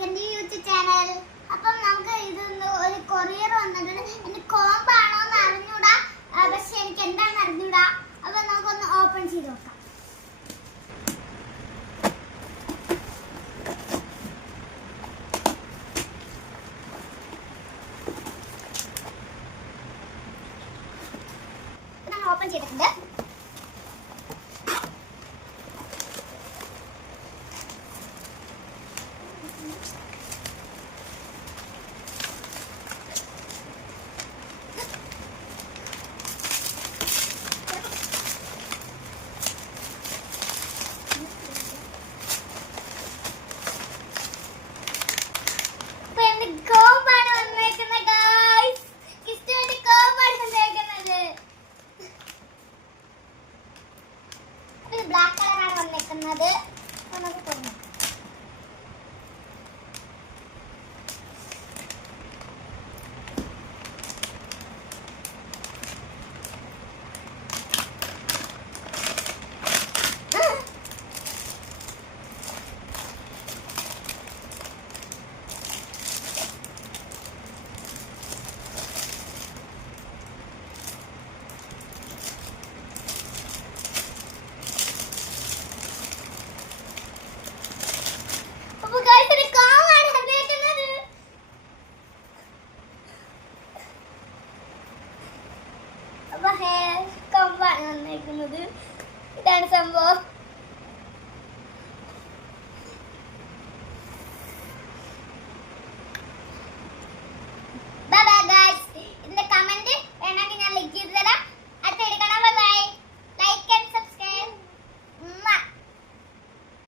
Back എൻ്റെ YouTube channel. അപ്പം നമുക്ക് ഇതൊന്ന് ഒരു കൊറിയർ വന്നിട്ടുണ്ട്. എൻ്റെ കോംബോ ആണോ എന്ന് അറിഞ്ഞൂടാ, പക്ഷെ എനിക്ക് എന്താണെന്ന് അറിഞ്ഞൂടാ. അപ്പം നമുക്കൊന്ന് ഓപ്പൺ ചെയ്ത് നോക്കാം.